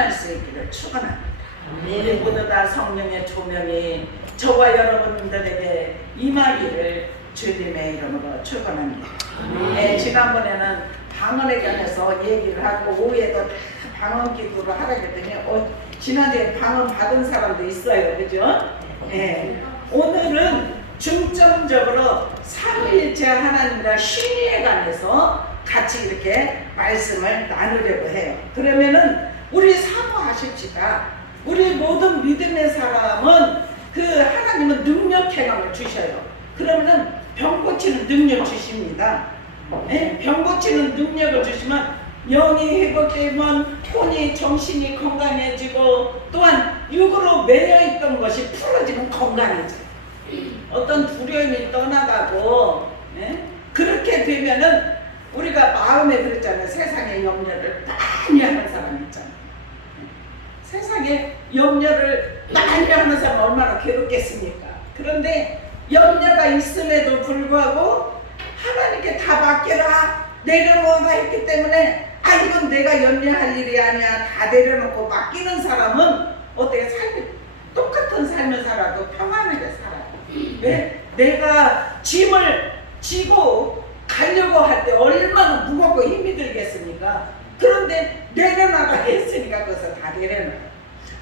경험할 수 있기를 축원합니다. 우리 모두 다 성령의 조명이 저와 여러분들에게 임하기를 주님의 이름으로 축원합니다. 지난번에는 방언에 관해서 얘기를 하고 오후에도 다 방언 기도를 하라 그랬더니 지난주에 방언 받은 사람도 있어요. 그죠? 오늘은 중점적으로 삼위일체 하나님과 신위에 관해서 같이 이렇게 말씀을 나누려고 해요. 그러면은 우리 사모하십시다. 우리 모든 믿음의 사람은 그 하나님은 능력 행함을 주셔요. 그러면은 병 고치는 능력 주십니다. 병 고치는 능력을 주시면 영이 회복되면 혼이 정신이 건강해지고 또한 육으로 매여있던 것이 풀어지면 건강해져요. 어떤 두려움이 떠나가고 그렇게 되면은 우리가 마음에 그랬잖아요. 세상의 염려를 많이 하는 사람 있잖아요. 세상에 염려를 많이 하는 사람 얼마나 괴롭겠습니까? 그런데 염려가 있음에도 불구하고 하나님께 다 맡겨라 내려놓아 했기 때문에 이건 내가 염려할 일이 아니야 다 내려놓고 맡기는 사람은 어떻게 똑같은 삶을 살아도 평안하게 살아요. 왜? 내가 짐을 지고 가려고 할 때 얼마나 무겁고 힘이 들겠습니까? 그런데 내려놔가 했으니까 그것을 다 내려놔요.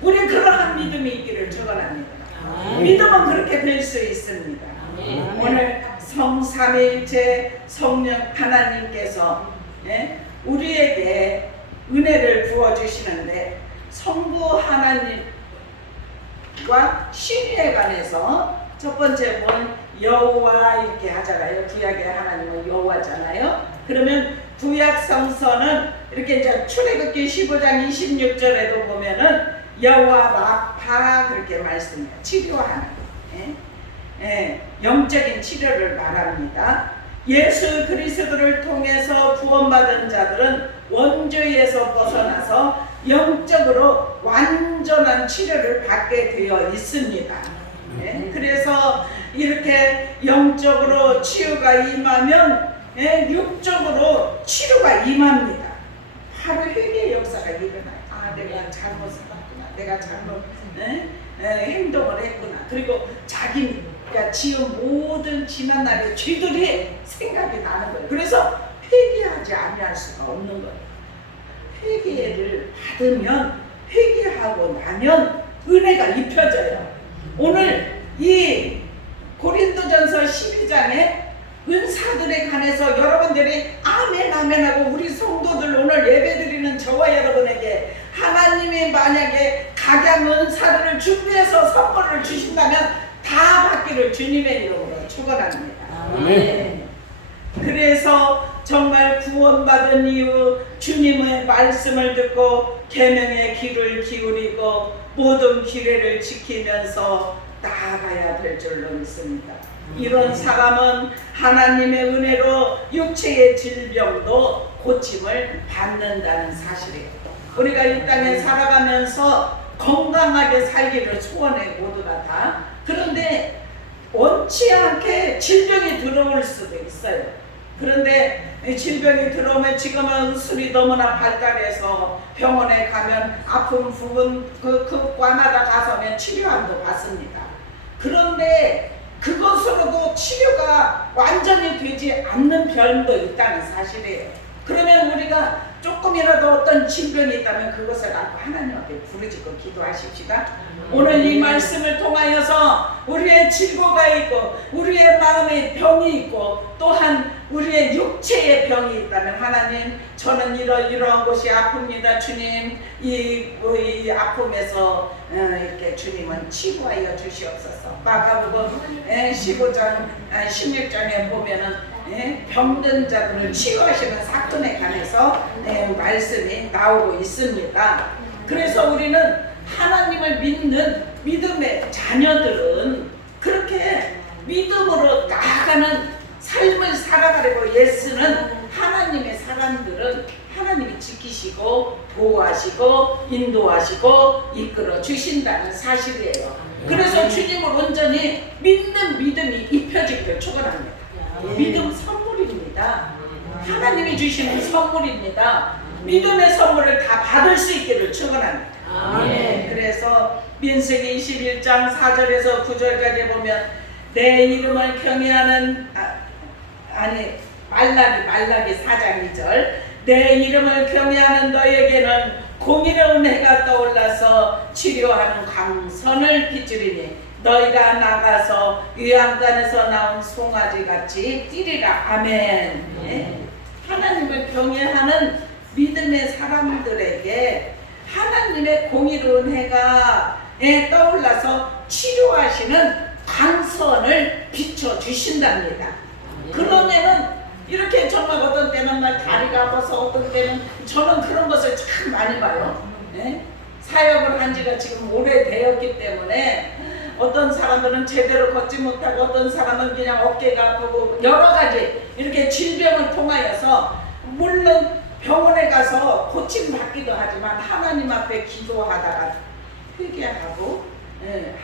우리 그러한 믿음이 있기를 축원합니다. 믿음은 그렇게 될 수 있습니다. 오늘 성삼위일체 성령 하나님께서 우리에게 은혜를 부어주시는데 성부 하나님과 신위에 관해서 첫 번째 본 여호와 이렇게 하잖아요. 구약의 하나님은 여호와잖아요. 그러면 구약 성서는 이렇게 이제 출애굽기 15장 26절에도 보면은 여호와 라파 그렇게 말씀해요. 치료하는 영적인 치료를 말합니다. 예수 그리스도를 통해서 구원받은 자들은 원죄에서 벗어나서 영적으로 완전한 치료를 받게 되어 있습니다. 그래서 이렇게 영적으로 치유가 임하면 육적으로 치료가 임합니다. 바로 회개의 역사가 일어나요. 내가 잘못 살았구나. 내가 잘못 행동을 했구나. 그리고 자기가 지은 모든 지난날의 죄들이 생각이 나는 거예요. 그래서 회개하지 아니할 수가 없는 거예요. 회개를 받으면 회개하고 나면 은혜가 입혀져요. 오늘 이 고린도전서 12장에 은사들에 관해서 여러분들이 아멘 아멘 하고 우리 성도들 오늘 예배드리는 저와 여러분에게 하나님이 만약에 각양 은사를 준비해서 선물을 주신다면 다 받기를 주님의 이름으로 축원합니다. 그래서 정말 구원받은 이후 주님의 말씀을 듣고 계명의 귀를 기울이고 모든 규례를 지키면서 나아가야 될 줄로 믿습니다. 이런 사람은 하나님의 은혜로 육체의 질병도 고침을 받는다는 사실이에요. 우리가 이 땅에 살아가면서 건강하게 살기를 소원해 모두가 다. 그런데 원치 않게 질병이 들어올 수도 있어요. 그런데 질병이 들어오면 지금은 의술이 너무나 발달해서 병원에 가면 아픈 부분 그 과마다 가서면 치료안도 받습니다. 그런데 그것으로도 치료가 완전히 되지 않는 병도 있다는 사실이에요. 그러면 우리가 조금이라도 어떤 질병이 있다면 그것을 알고 하나님께 부르짖고 기도하십시다. 오늘 이 말씀을 통하여서 우리의 질고가 있고 우리의 마음에 병이 있고 또한 우리의 육체의 병이 있다면 하나님 저는 이러한 곳이 아픕니다. 주님 이 아픔에서 이렇게 주님은 치유하여 주시옵소서. 마가복음 15장 16장에 보면은 병든 자들을 치유하시는 사건에 관해서 말씀이 나오고 있습니다. 그래서 우리는 하나님을 믿는 믿음의 자녀들은 그렇게 믿음으로 나아가는 삶을 살아가려고 애쓰는 하나님의 사람들은 하나님이 지키시고 보호하시고 인도하시고 이끌어 주신다는 사실이에요. 그래서 주님을 온전히 믿는 믿음이 입혀지기를 축원합니다. 믿음 선물입니다. 하나님이 주시는 선물입니다. 믿음의 선물을 다 받을 수 있기를 축원합니다. 아멘. 그래서 민수기 21장 4절에서 9절까지 보면 내 이름을 경외하는 말라기 4장 2절 내 이름을 경외하는 너에게는 공의로운 해가 떠올라서 치료하는 광선을 비추리니 너희가 나가서 유황단에서 나온 송아지 같이 뛰리라. 아멘. 네. 하나님을 경외하는 믿음의 사람들에게 하나님의 공의로운 해가 떠올라서 치료하시는 광선을 비춰주신답니다. 그러면은 이렇게 정말 어떤 때는 막 다리가 아파서 어떤 때는 저는 그런 것을 참 많이 봐요. 네? 사역을 한 지가 지금 오래되었기 때문에 어떤 사람들은 제대로 걷지 못하고 어떤 사람은 그냥 어깨가 아프고 여러 가지 이렇게 질병을 통하여서 물론 병원에 가서 고침받기도 하지만 하나님 앞에 기도하다가 회개하고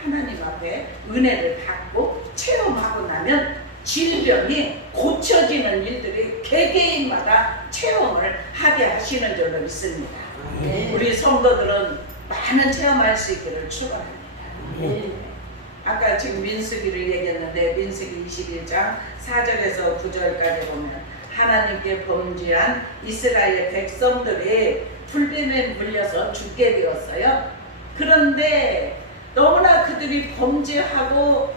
하나님 앞에 은혜를 받고 체험하고 나면 질병이 고쳐지는 일들이 개개인마다 체험을 하게 하시는 줄로 믿습니다. 우리 성도들은 많은 체험할 수 있기를 축원합니다. 아까 지금 민수기를 얘기했는데 민수기 21장 4절에서 9절까지 보면 하나님께 범죄한 이스라엘 백성들이 불뱀에 물려서 죽게 되었어요. 그런데 너무나 그들이 범죄하고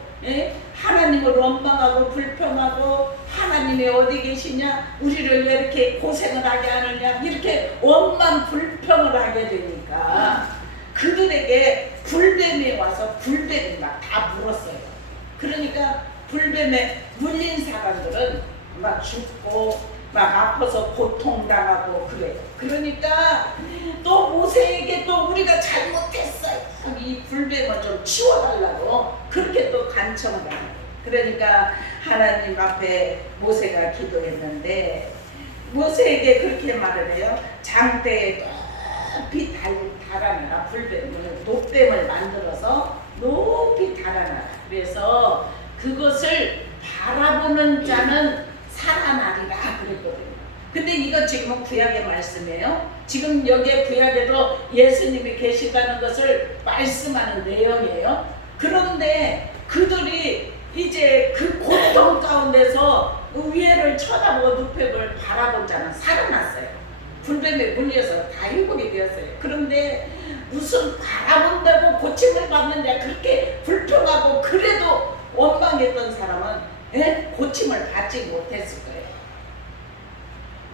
하나님을 원망하고 불평하고 하나님이 어디 계시냐, 우리를 왜 이렇게 고생을 하게 하느냐, 이렇게 원망 불평을 하게 되니까 그들에게 불뱀이 와서 불뱀이 막 다 물었어요. 그러니까 불뱀에 물린 사람들은 막 죽고 막 아파서 고통당하고 그래요. 그러니까 또 모세에게 또 우리가 잘못했어요, 이 불뱀을 좀 치워달라고 그렇게 또 간청을 해요. 그러니까 하나님 앞에 모세가 기도했는데 모세에게 그렇게 말을 해요. 장대에 높이 달아놔라. 불뱀을 높뱀을 만들어서 높이 달아놔라. 그래서 그것을 바라보는 자는 살아나리라 그랬거든요. 근데 이거 지금은 구약의 말씀이에요. 지금 여기에 구약에도 예수님이 계시다는 것을 말씀하는 내용이에요. 그런데 그들이 이제 그 고통 가운데서 위에를 쳐다보고 높이를 바라본 자는 살아났어요. 불뱀에 물려서 다 회복이 되었어요. 그런데 무슨 바라본다고 고침을 받는데 그렇게 불평하고 그래도 원망했던 사람은 고침을 받지 못했을 거예요.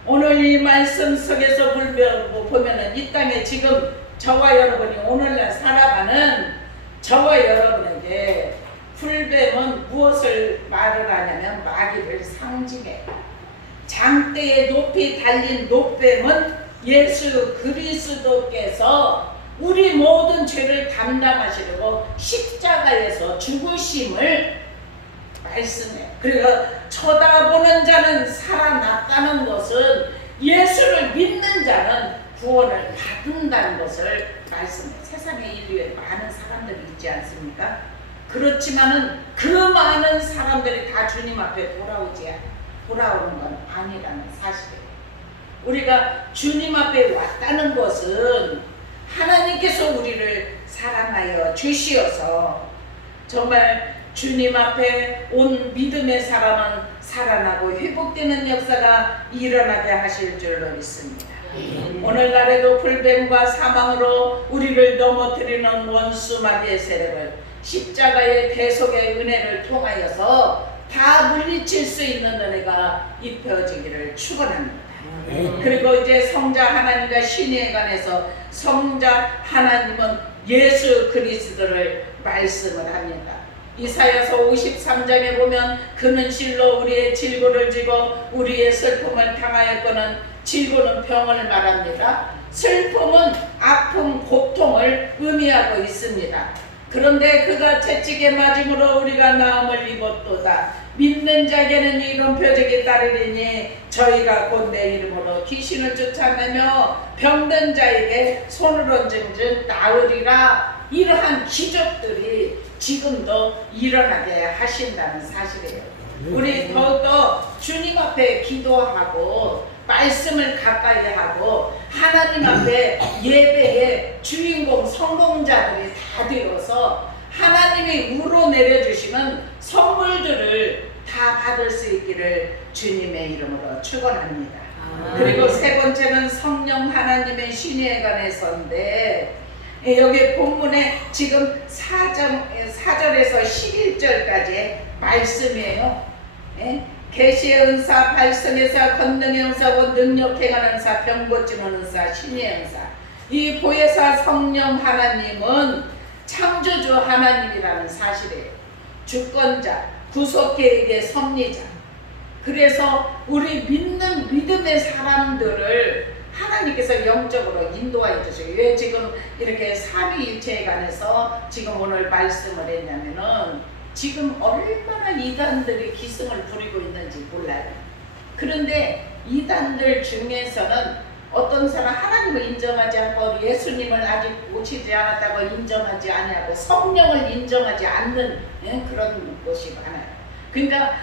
오늘 이 말씀 속에서 보면은 이 땅에 지금 저와 여러분이 오늘날 살아가는 저와 여러분에게 불뱀은 무엇을 말을 하냐면 마귀를 상징해요. 장대에 높이 달린 높뱀은 예수 그리스도께서 우리 모든 죄를 담당하시려고 십자가에서 죽으심을 말씀해요. 그리고 쳐다보는 자는 살아났다는 것은 예수를 믿는 자는 구원을 받는다는 것을 말씀해요. 세상에 인류에 많은 사람들이 있지 않습니까? 그렇지만은 그 많은 사람들이 다 주님 앞에 돌아오는 건 아니라는 사실이에요. 우리가 주님 앞에 왔다는 것은 하나님께서 우리를 사랑하여 주시어서 정말 주님 앞에 온 믿음의 사람은 살아나고 회복되는 역사가 일어나게 하실 줄로 믿습니다. 오늘날에도 불뱀과 사망으로 우리를 넘어뜨리는 원수 마귀의 세력을 십자가의 대속의 은혜를 통하여서 다 물리칠 수 있는 은혜가 입혀지기를 축원합니다. 그리고 이제 성자 하나님과 신에 관해서 성자 하나님은 예수 그리스도를 말씀을 합니다. 이사야서 53장에 보면 그는 실로 우리의 질고를 지고 우리의 슬픔을 당하였거는 질고는 병을 말합니다. 슬픔은 아픔, 고통을 의미하고 있습니다. 그런데 그가 채찍에 맞음으로 우리가 나음을 입었도다. 믿는 자에게는 이런 표적이 따르리니 저희가 곧 내 이름으로 귀신을 쫓아내며 병든 자에게 손을 얹은즉 나으리라. 이러한 기적들이 지금도 일어나게 하신다는 사실이에요. 우리 더욱더 주님 앞에 기도하고 말씀을 가까이 하고 하나님 앞에 예배의 주인공 성공자들이 다 되어서 하나님이 우러내려 주시는 선물들을 다 받을 수 있기를 주님의 이름으로 축원합니다. 그리고 세 번째는 성령 하나님의 신에 관해서인데, 여기 본문에 지금 4절에서 11절까지의 말씀이에요. 계시의 은사, 발성의 은사, 권능의 은사고 능력 행하는 은사, 병 고치는 은사, 신의 은사. 이 보혜사 성령 하나님은 창조주 하나님이라는 사실이에요. 주권자, 구속계획의 섭리자. 그래서 우리 믿는 믿음의 사람들을 하나님께서 영적으로 인도하여 주셔요. 왜 지금 이렇게 삼위일체에 관해서 지금 오늘 말씀을 했냐면은 지금 얼마나 이단들이 기승을 부리고 있는지 몰라요. 그런데 이단들 중에서는 어떤 사람 하나님을 인정하지 않고 예수님을 아직 오시지 않았다고 인정하지 아니하고 성령을 인정하지 않는 그런 것이 많아요. 그러니까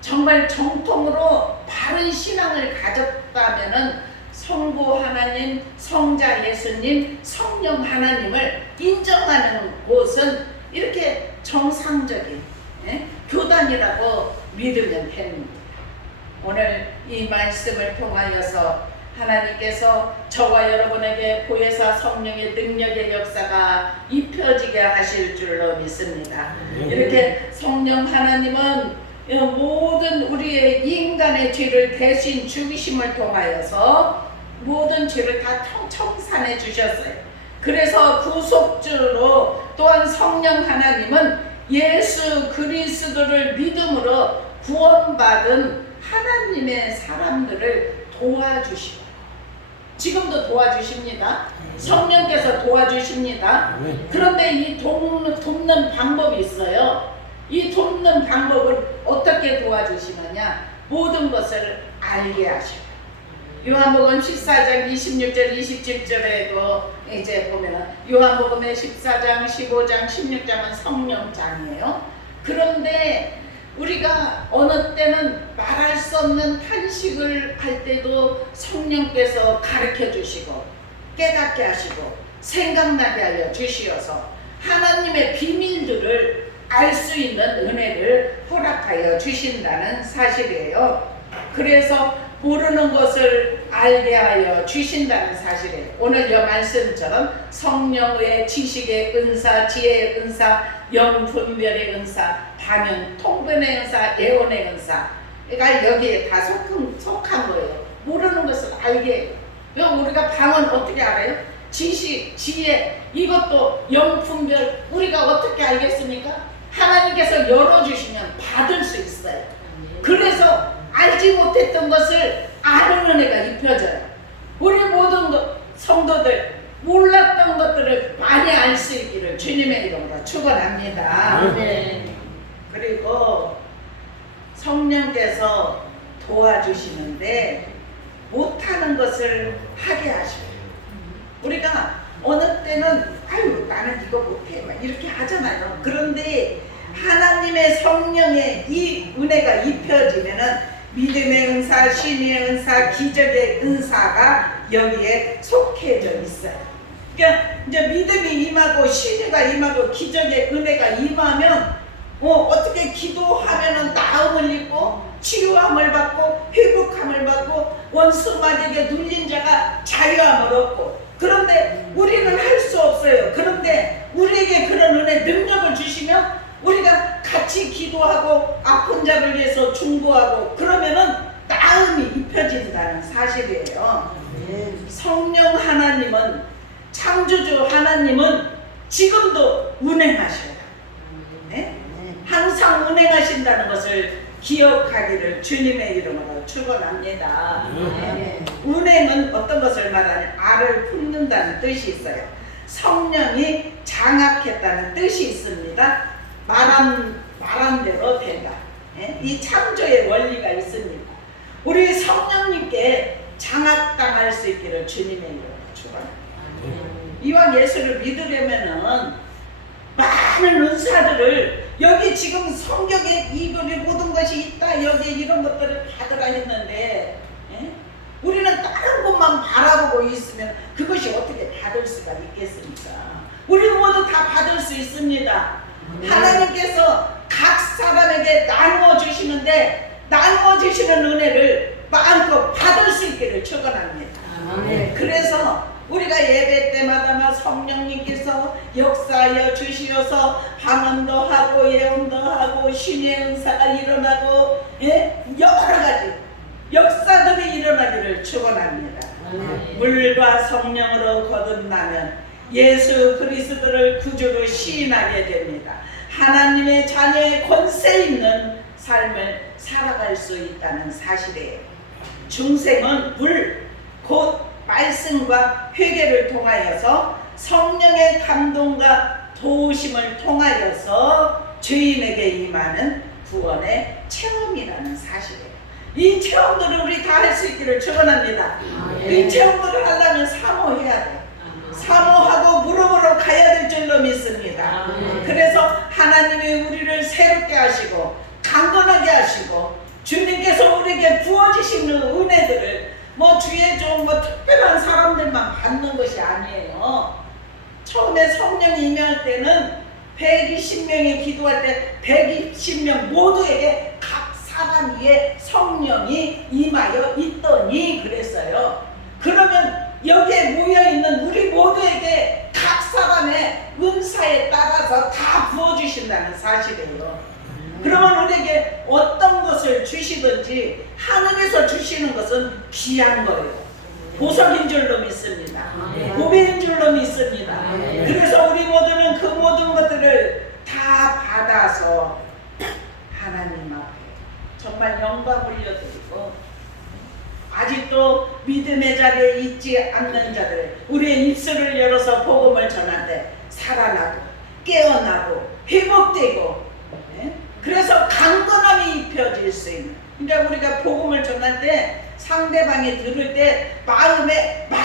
정말 정통으로 바른 신앙을 가졌다면은 성부 하나님, 성자 예수님, 성령 하나님을 인정하는 곳은 이렇게 정상적인 교단이라고 믿으면 됩니다. 오늘 이 말씀을 통하여서 하나님께서 저와 여러분에게 보혜사 성령의 능력의 역사가 입혀지게 하실 줄로 믿습니다. 이렇게 성령 하나님은 모든 우리의 인간의 죄를 대신 죽이심을 통하여서 모든 죄를 다 청산해 주셨어요. 그래서 구속주로 또한 성령 하나님은 예수 그리스도를 믿음으로 구원받은 하나님의 사람들을 도와주시고, 지금도 도와주십니다. 성령께서 도와주십니다. 그런데 이 돕는 방법이 있어요. 이 돕는 방법을 어떻게 도와주시느냐? 모든 것을 알게 하시고, 요한복음 14장 26절 27절에도 이제 보면은 요한복음의 14장 15장 16장은 성령장이에요. 그런데 우리가 어느 때는 말할 수 없는 탄식을 할 때도 성령께서 가르쳐 주시고 깨닫게 하시고 생각나게 하여 주시어서 하나님의 비밀들을 알 수 있는 은혜를 허락하여 주신다는 사실이에요. 그래서 모르는 것을 알게 하여 주신다는 사실이에요. 오늘 이 말씀처럼 성령의 지식의 은사, 지혜의 은사, 영분별의 은사, 방언, 통변의 은사, 예언의 은사가 여기에 다 속한 거예요. 모르는 것을 알게 해요. 우리가 방언 어떻게 알아요? 지식, 지혜, 이것도 영분별 우리가 어떻게 알겠습니까? 하나님께서 열어주시면 받을 수 있어요. 그래서 알지 못했던 것을 아는 은혜가 입혀져요. 우리 모든 성도들 몰랐던 것들을 많이 알 수 있기를 주님의 이름으로 축원합니다. 그리고 성령께서 도와주시는데 못하는 것을 하게 하셔요. 우리가 어느 때는 아유 나는 이거 못해 막 이렇게 하잖아요. 그런데 하나님의 성령의 이 은혜가 입혀지면은 믿음의 은사, 신의 은사, 기적의 은사가 여기에 속해져 있어요. 그러니까 이제 믿음이 임하고 신의가 임하고 기적의 은혜가 임하면 어떻게 기도하면은 나음을 입고 치유함을 받고 회복함을 받고 원수마귀에게 눌린 자가 자유함을 얻고. 그런데 우리는 할 수 없어요. 그런데 우리에게 그런 은혜 능력을 주시면 우리가 같이 기도하고 아픈 자를 위해서 중보하고 그러면은 나음이 입혀진다는 사실이에요. 성령 하나님은, 창조주 하나님은 지금도 운행하셔요. 항상 운행하신다는 것을 기억하기를 주님의 이름으로 축원합니다. 운행은 어떤 것을 말하냐? 알을 품는다는 뜻이 있어요. 성령이 장악했다는 뜻이 있습니다. 말한 대로 된다. 이 창조의 원리가 있습니다. 우리 성령님께 장악당할 수 있기를 주님의 이름으로 축원합니다. 이왕 예수를 믿으려면은 많은 은사들을 여기 지금 성경에 이분의 모든 것이 있다 여기 이런 것들을 받으라 했는데 우리는 다른 것만 바라보고 있으면 그것이 어떻게 받을 수가 있겠습니까? 우리 모두 다 받을 수 있습니다. 하나님께서 각 사람에게 나누어 주시는데 나누어 주시는 은혜를 마음껏 받을 수 있기를 축원합니다. 그래서 우리가 예배 때마다 성령님께서 역사하여 주시어서 방언도 하고 예언도 하고 신의 은사가 일어나고 여러 가지 역사들이 일어나기를 축원합니다. 물과 성령으로 거듭나면 예수 그리스도를 구주로 시인하게 됩니다. 하나님의 자녀의 권세 있는 삶을 살아갈 수 있다는 사실이에요. 중생은 물, 곧 말씀과 회개를 통하여서 성령의 감동과 도우심을 통하여서 죄인에게 임하는 구원의 체험이라는 사실이에요. 이 체험들을 우리 다 할 수 있기를 축원합니다. 이 체험들을 하려면 사모해야 돼. 사모하고 무릎으로 가야 될 줄로 믿습니다. 그래서 하나님이 우리를 새롭게 하시고 강건하게 하시고 주님께서 우리에게 부어주시는 은혜들을 주위에 좀 특별한 사람들만 받는 것이 아니에요. 처음에 성령이 임할 때는 120명이 기도할 때 120명 모두에게 각 사람 위에 성령이 임하여 있더니 그랬어요. 그러면 여기에 모여있는 우리 모두에게 각 사람의 은사에 따라서 다 부어주신다는 사실이에요. 그러면 우리에게 어떤 것을 주시든지 하늘에서 주시는 것은 귀한 거예요. 보석인 줄로 믿습니다. 보배인 줄로 믿습니다. 그래서 우리 모두는 그 모든 것들을 다 받아서 하나님 앞에 정말 영광 올려드리고 아직도 믿음의 자리에 있지 않는 자들 우리의 입술을 열어서 복음을 전할 때 살아나고 깨어나고 회복되고 그래서 강건함이 입혀질 수 있는 그러니까 우리가 복음을 전할 때 상대방이 들을 때 마음에 막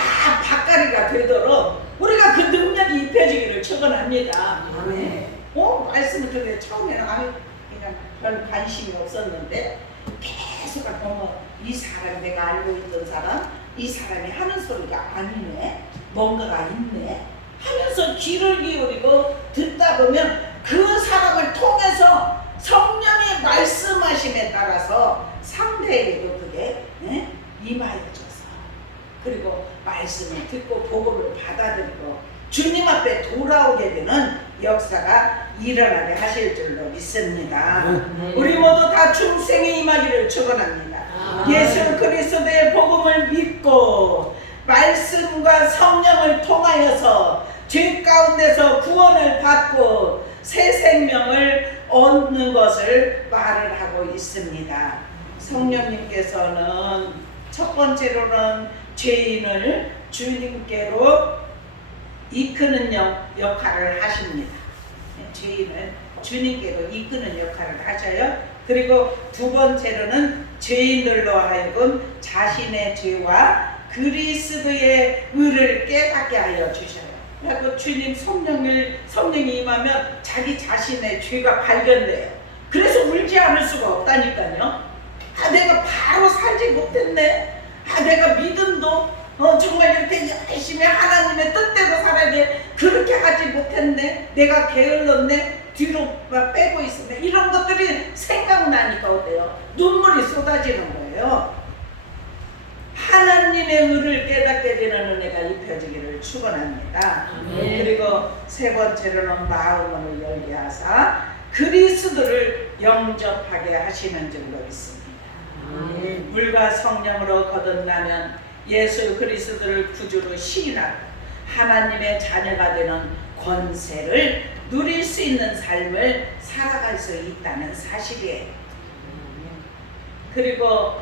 박가리가 되도록 우리가 그 능력이 입혀지기를 축원합니다. 말씀을 듣는데 처음에는 그냥 별 관심이 없었는데 계속 이 사람이 내가 알고 있던 사람 이 사람이 하는 소리가 아니네 뭔가가 있네 하면서 귀를 기울이고 듣다 보면 그 사람을 통해서 성령의 말씀하심에 따라서 상대에게도 그게 임하여져서 그리고 말씀을 듣고 복음을 받아들이고 주님 앞에 돌아오게 되는 역사가 일어나게 하실 줄로 믿습니다. 우리 모두 다 중생에 임하기를 축원합니다. 예수 그리스도의 복음을 믿고 말씀과 성령을 통하여서 죄 가운데서 구원을 받고 새 생명을 얻는 것을 말을 하고 있습니다. 성령님께서는 첫 번째로는 죄인을 주님께로 이끄는 역할을 하십니다. 죄인을 주님께로 이끄는 역할을 하셔요. 그리고 두 번째로는 죄인들로 하여금 자신의 죄와 그리스도의 의를 깨닫게 하여 주셔요. 그리고 주님 성령이 임하면 자기 자신의 죄가 발견돼요. 그래서 울지 않을 수가 없다니까요. 내가 바로 살지 못했네. 내가 믿음도 정말 이렇게 열심히 하나님의 뜻대로 살아야 돼. 그렇게 하지 못했네. 내가 게을렀네. 뒤로 막 빼고 있었네. 이런 것들이 생각나니까 어때요? 눈물이 쏟아지는 거예요. 하나님의 의를 깨닫게 되는 은혜가 입혀지기를 축원합니다. 그리고 세 번째로는 마음을 열게 하사 그리스도를 영접하게 하시는 줄로 믿습니다. 물과 성령으로 거듭나면 예수 그리스도를 구주로 시인하고 하나님의 자녀가 되는 권세를 누릴 수 있는 삶을 살아갈 수 있다는 사실이에요. 그리고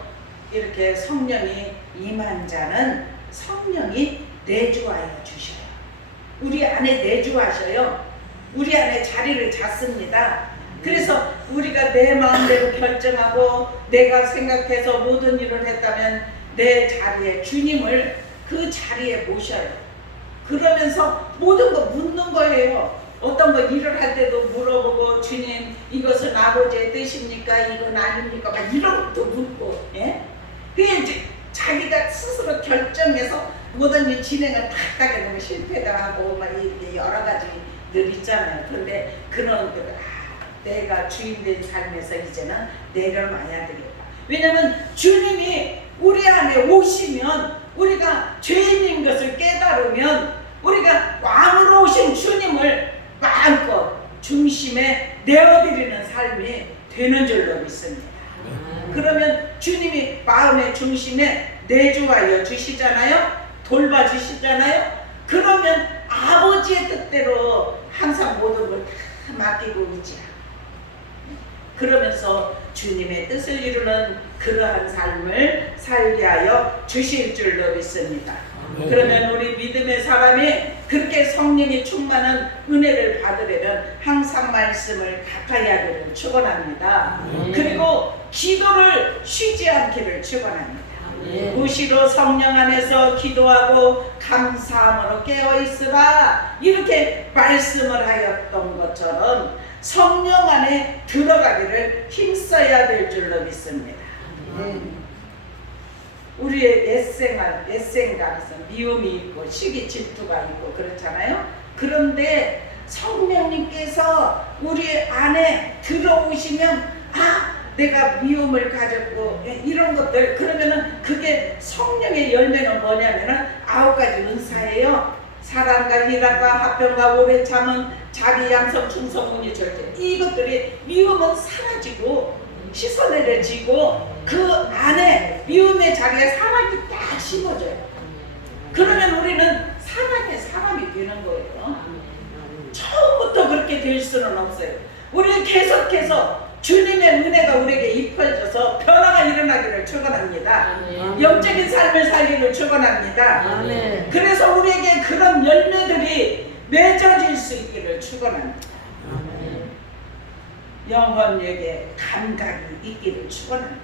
이렇게 성령이 임한 자는 성령이 내주하여 주셔요. 우리 안에 내주하셔요. 우리 안에 자리를 잡습니다. 그래서 우리가 내 마음대로 결정하고 내가 생각해서 모든 일을 했다면 내 자리에 주님을 그 자리에 모셔요. 그러면서 모든 거 묻는 거예요. 어떤 거 일을 할 때도 물어보고 주님 이것은 아버지의 뜻입니까? 이건 아닙니까? 막 이런 것도 묻고 그게 이제 자기가 스스로 결정해서 모든 일 진행을 다 하게 되면 실패당하고 막 이렇게 여러 가지들 있잖아요. 그런데 그런 내가 주인된 삶에서 이제는 내려놔야 되겠다. 왜냐하면 주님이 우리 안에 오시면, 우리가 죄인인 것을 깨달으면 우리가 왕으로 오신 주님을 마음껏 중심에 내어드리는 삶이 되는 줄로 믿습니다. 그러면 주님이 마음의 중심에 내주하여 주시잖아요. 돌봐주시잖아요. 그러면 아버지의 뜻대로 항상 모든 걸 다 맡기고 있지. 그러면서 주님의 뜻을 이루는 그러한 삶을 살게 하여 주실 줄로 믿습니다. 그러면 우리 믿음의 사람이 그렇게 성령이 충만한 은혜를 받으려면 항상 말씀을 가까이 하기를 축원합니다. 그리고 기도를 쉬지 않기를 축원합니다. 무시로 성령 안에서 기도하고 감사함으로 깨어있으라, 이렇게 말씀을 하였던 것처럼 성령 안에 들어가기를 힘써야 될 줄로 믿습니다. 우리의 옛생각에서 미움이 있고 시기 질투가 있고 그렇잖아요. 그런데 성령님께서 우리 안에 들어오시면 내가 미움을 가졌고 이런 것들, 그러면은 그게 성령의 열매는 뭐냐면은 9가지 은사예요. 사랑과 희락과 화평과 오래 참은 자기 양성 충성문이 절제, 이것들이 미움은 사라지고 씻어내려지고 그 안에 미움의 자리에 사랑이 딱 심어져요. 그러면 우리는 사랑의 사람이 되는 거예요. 처음부터 그렇게 될 수는 없어요. 우리는 계속해서 주님의 은혜가 우리에게 입혀져서 변화가 일어나기를 축원합니다. 영적인 삶을 살기를 축원합니다. 그래서 우리에게 그런 열매들이 맺어질 수 있기를 축원합니다. 영혼에게 감각이 있기를 축원합니다.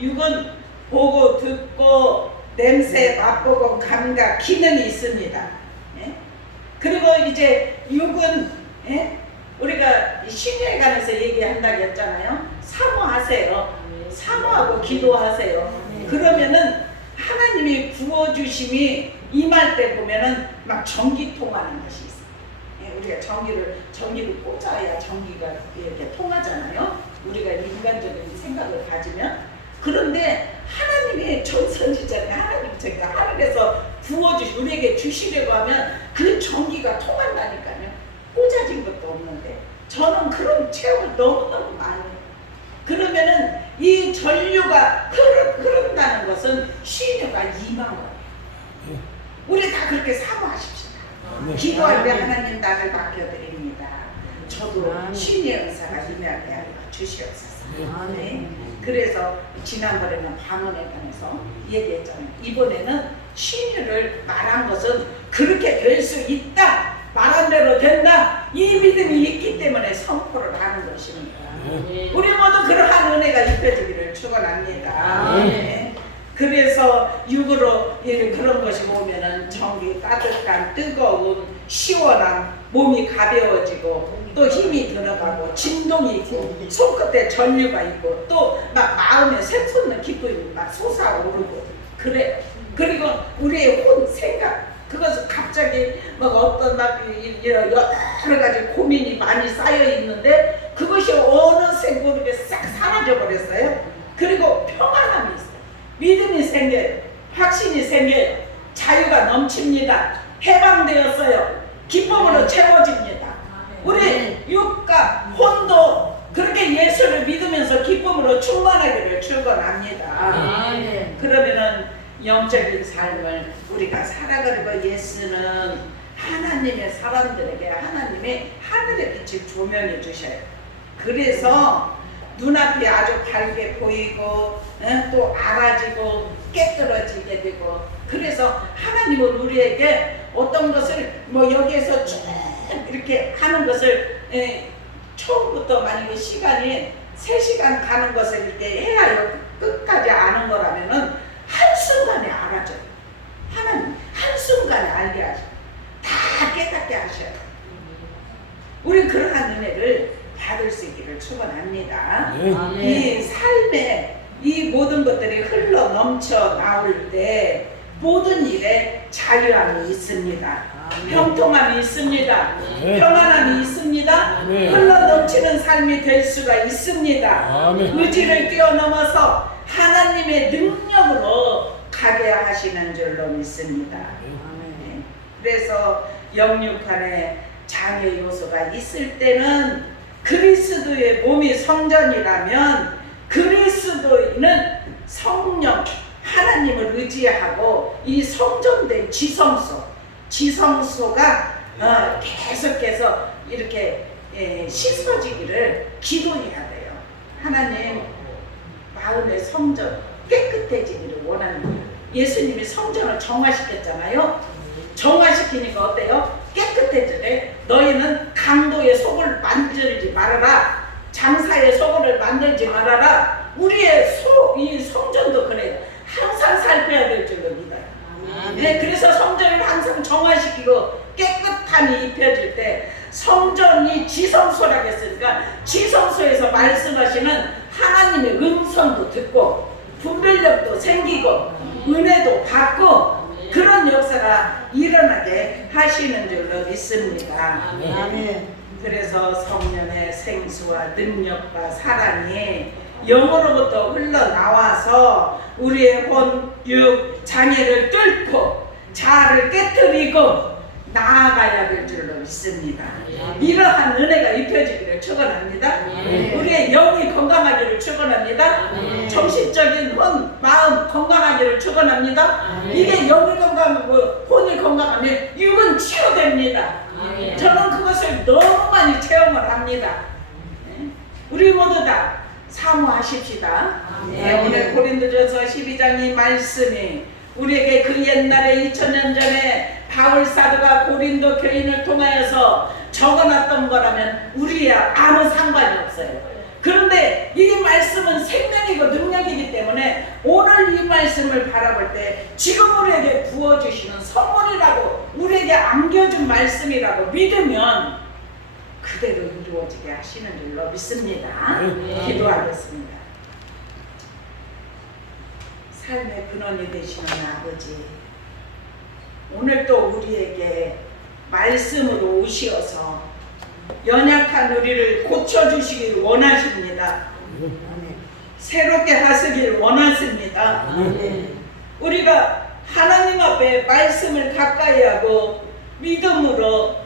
육은 보고 듣고 냄새 맛보고 감각 기능이 있습니다. 그리고 이제 육은 우리가 신에 관해서 얘기한다고 했잖아요. 사모하세요. 사모하고 기도하세요. 그러면은 하나님이 부어주심이 임할 때 보면은 막 전기 통하는 것이 있어요. 우리가 전기를 꽂아야 전기가 이렇게 통하잖아요. 우리가 인간적인 생각을 가지면. 그런데 하나님이 전선지자는 하나님께서 하늘에서 부어주시, 우리에게 주시려고 하면 그 전기가 통한다니까요. 꽂아진 것도 없는데 저는 그런 체험을 너무너무 많이 해요. 그러면은 이 전류가 흐른다는 것은 신유가 임한 거예요. 우리 다 그렇게 사모하십시다. 기도할 때 하나님 나를 맡겨드립니다. 저도 신의 은사가 임하게 하여 주시옵소서. 그래서 지난번에는 방언에 관해서 얘기했잖아요. 이번에는 신유를 말한 것은 그렇게 될 수 있다, 말한 대로 된다, 이 믿음이 있기 때문에 선포를 하는 것입니다. 우리 모두 그러한 은혜가 입혀지기를 축원합니다. 그래서 육으로 그런 것이 오면은 전기, 따뜻한, 뜨거운, 시원한, 몸이 가벼워지고 또 힘이 들어가고 진동이 있고 손끝에 전류가 있고 또 막 마음에 샘솟는 기쁨이 막 솟아오르고 그래요. 그리고 우리의 생각, 그것은 갑자기 막 어떤 막 여러 가지 고민이 많이 쌓여 있는데 그것이 어느새 모르게 싹 사라져 버렸어요. 그리고 평안함이 있어요. 믿음이 생겨요. 확신이 생겨요. 자유가 넘칩니다. 해방되었어요. 기쁨으로 채워집니다. 우리 육과 혼도 그렇게 예수를 믿으면서 기쁨으로 충만하기를 축원합니다. 그러면은 영적인 삶을 우리가 살아가려고 예수는 하나님의 사람들에게 하나님의 하늘의 빛을 조명해 주셔요. 그래서 눈앞이 아주 밝게 보이고 또 알아지고 깨뜨려지게 되고, 그래서 하나님은 우리에게 어떤 것을 여기에서 쭉 이렇게 하는 것을 처음부터 만약에 시간이 3시간 가는 것을 이렇게 해야 끝까지 아는 거라면은 한순간에 알아줘요. 하나님 한순간에 알게 하셔요. 다 깨닫게 하셔요. 우리 그러한 은혜를 받을 수 있기를 축원합니다. 이 삶의 이 모든 것들이 흘러 넘쳐 나올 때 모든 일에 자유함이 있습니다. 형통함이 있습니다. 평안함이 있습니다. 흘러 넘치는 삶이 될 수가 있습니다. 의지를 뛰어넘어서 하나님의 능력으로 가게 하시는 줄로 믿습니다. 그래서 영육간에 장애 요소가 있을 때는 그리스도의 몸이 성전이라면 그리스도인은 성령 하나님을 의지하고 이 성전된 지성소가 계속해서 이렇게 씻어지기를 기도해야 돼요. 하나님 마음의 성전 깨끗해지기를 원합니다. 예수님이 성전을 정화시켰잖아요. 정화시키니까 어때요? 깨끗해지네. 너희는 강도의 속을 만들지 말아라. 장사의 속을 만들지 말아라. 우리의 이 성전도 그래요. 항상 살펴야 될 줄로 믿어요. 네, 그래서 성전을 항상 정화시키고 깨끗함이 입혀질 때 성전이 지성소라고 했으니까 지성소에서 말씀하시는 하나님의 음성도 듣고 분별력도 생기고 은혜도 받고 그런 역사가 일어나게 하시는 줄로 믿습니다. 그래서 성령의 생수와 능력과 사랑이 영으로부터 흘러나와서 우리의 혼, 육, 장애를 뚫고 자아를 깨뜨리고 나아가야 될 줄로 믿습니다. 이러한 은혜가 입혀지기를 축원합니다. 우리의 영이 건강하기를 축원합니다. 정신적인 혼, 마음 건강하기를 축원합니다. 이게 영이 건강하고 혼이 건강하면 육은 치유됩니다. 저는 그것을 너무 많이 체험을 합니다. 우리 모두 다 사모하십시다. 오늘 고린도전서 12장 이 말씀이 우리에게 그 옛날에 2000년 전에 바울 사도가 고린도 교인을 통하여서 적어놨던 거라면 우리야 아무 상관이 없어요. 그런데 이 말씀은 생명이고 능력이기 때문에 오늘 이 말씀을 바라볼 때 지금 우리에게 부어주시는 선물이라고 우리에게 안겨준 말씀이라고 믿으면 그대로 이루어지게 하시는 줄로 믿습니다. 기도하겠습니다. 삶의 근원이 되시는 아버지, 오늘 또 우리에게 말씀으로 오시어서 연약한 우리를 고쳐주시길 원하십니다. 새롭게 하시길 원하십니다. 우리가 하나님 앞에 말씀을 가까이 하고 믿음으로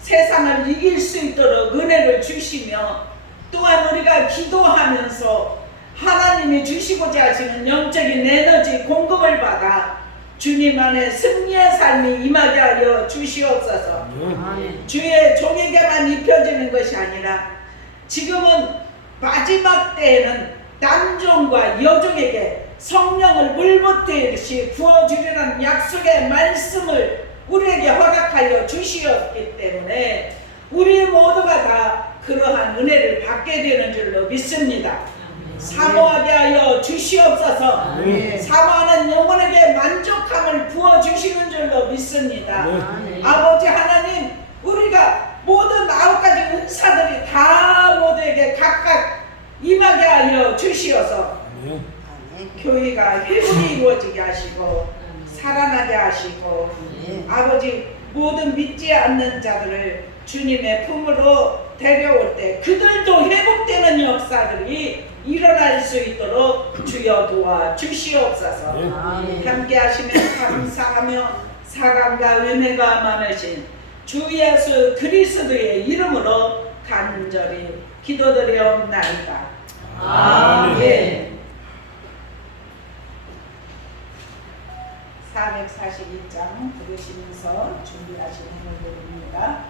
세상을 이길 수 있도록 은혜를 주시며 또한 우리가 기도하면서 하나님이 주시고자 하시는 영적인 에너지 공급을 받아 주님 안에 승리의 삶이 임하게 하여 주시옵소서. 주의 종에게만 입혀지는 것이 아니라 지금은 마지막 때에는 남종과 여종에게 성령을 물붓듯이 부어주리라는 약속의 말씀을 우리에게 허락하여 주시었기 때문에 우리 모두가 다 그러한 은혜를 받게 되는 줄로 믿습니다. 사모하게 하여 주시옵소서. 사모하는 영혼에게 만족함을 부어주시는 줄로 믿습니다. 아버지 하나님, 우리가 모든 9가지 은사들이 다 모두에게 각각 임하게 하여 주시어서 교회가 회복이 이루어지게 하시고 살아나게 하시고 아버지 모든 믿지 않는 자들을 주님의 품으로 데려올 때 그들도 회복되는 역사들이 일어날 수 있도록 주여 도와 주시옵소서. 함께 하시면 감사하며 사랑과 은혜가 많으신 주 예수 그리스도의 이름으로 간절히 기도드리옵나이다. 아멘. 442장 부르시면서 준비하신 행을드립니다.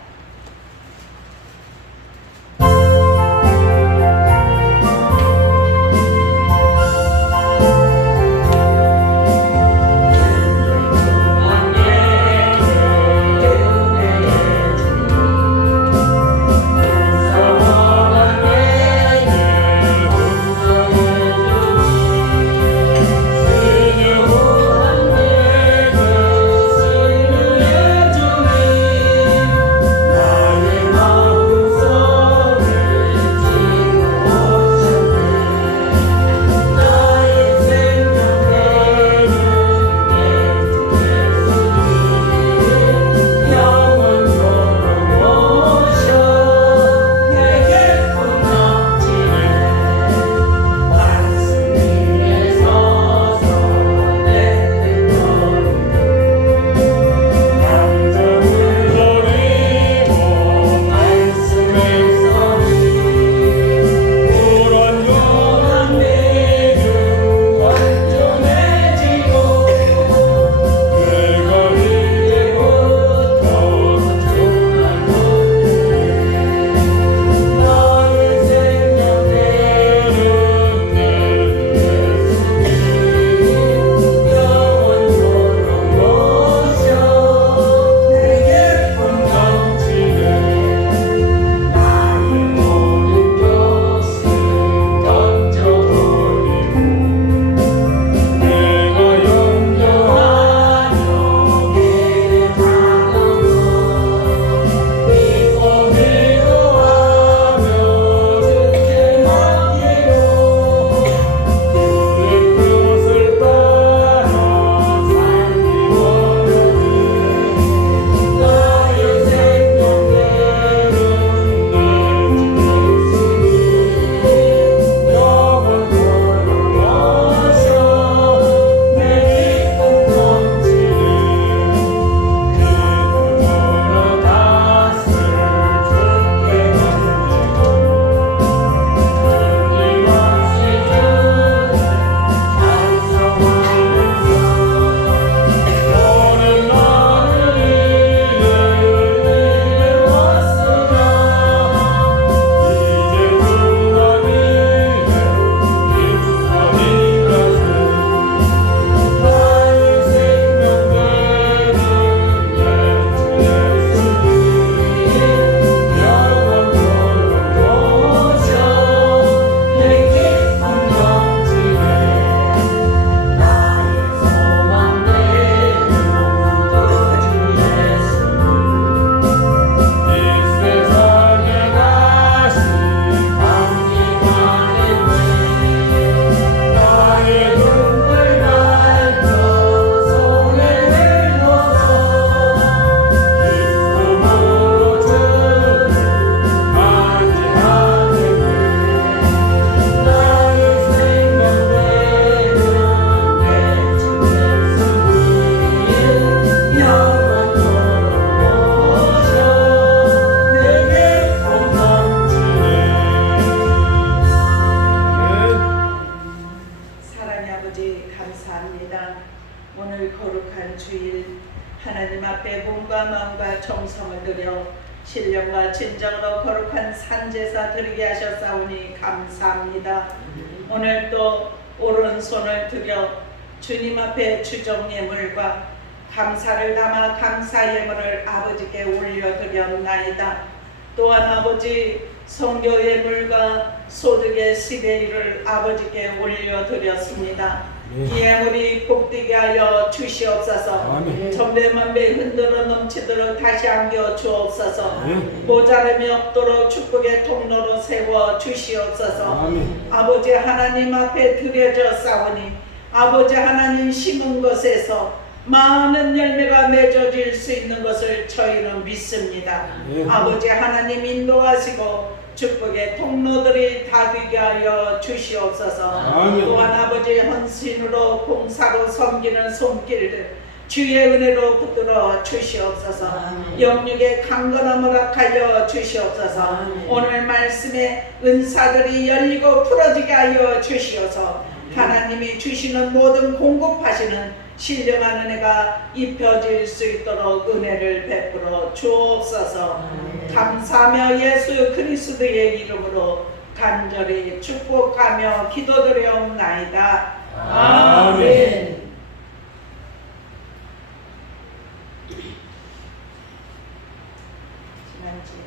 신령과 진정으로 거룩한 산제사 드리게 하셨사오니 감사합니다. 오늘 또 오른손을 들여 주님 앞에 주정예물과 감사를 담아 감사예물을 아버지께 올려드렸나이다. 또한 아버지 성교예물과 소득의 10의 1을 아버지께 올려드렸습니다. 이 예물이 복되게 하여 주시옵소서. 전배만배 흔들어 넘치도록 다시 안겨 주옵소서. 모자람이 없도록 축복의 통로로 세워 주시옵소서. 아버지 하나님 앞에 드려져 싸우니 아버지 하나님 심은 것에서 많은 열매가 맺어질 수 있는 것을 저희는 믿습니다. 아버지 하나님 인도하시고 축복의 통로들이 닫히게 하여 주시옵소서. 또한 아버지 헌신으로 봉사로 섬기는 손길들 주의 은혜로 붙들어 주시옵소서. 영육의 강건함을 허락하여 주시옵소서. 오늘 말씀에 은사들이 열리고 풀어지게 하여 주시옵소서. 하나님이 주시는 모든 공급하시는 신령한 은혜가 입혀질 수 있도록 은혜를 베풀어 주옵소서. 감사하며 예수 그리스도의 이름으로 간절히 축복하며 기도드려옵나이다. 아멘.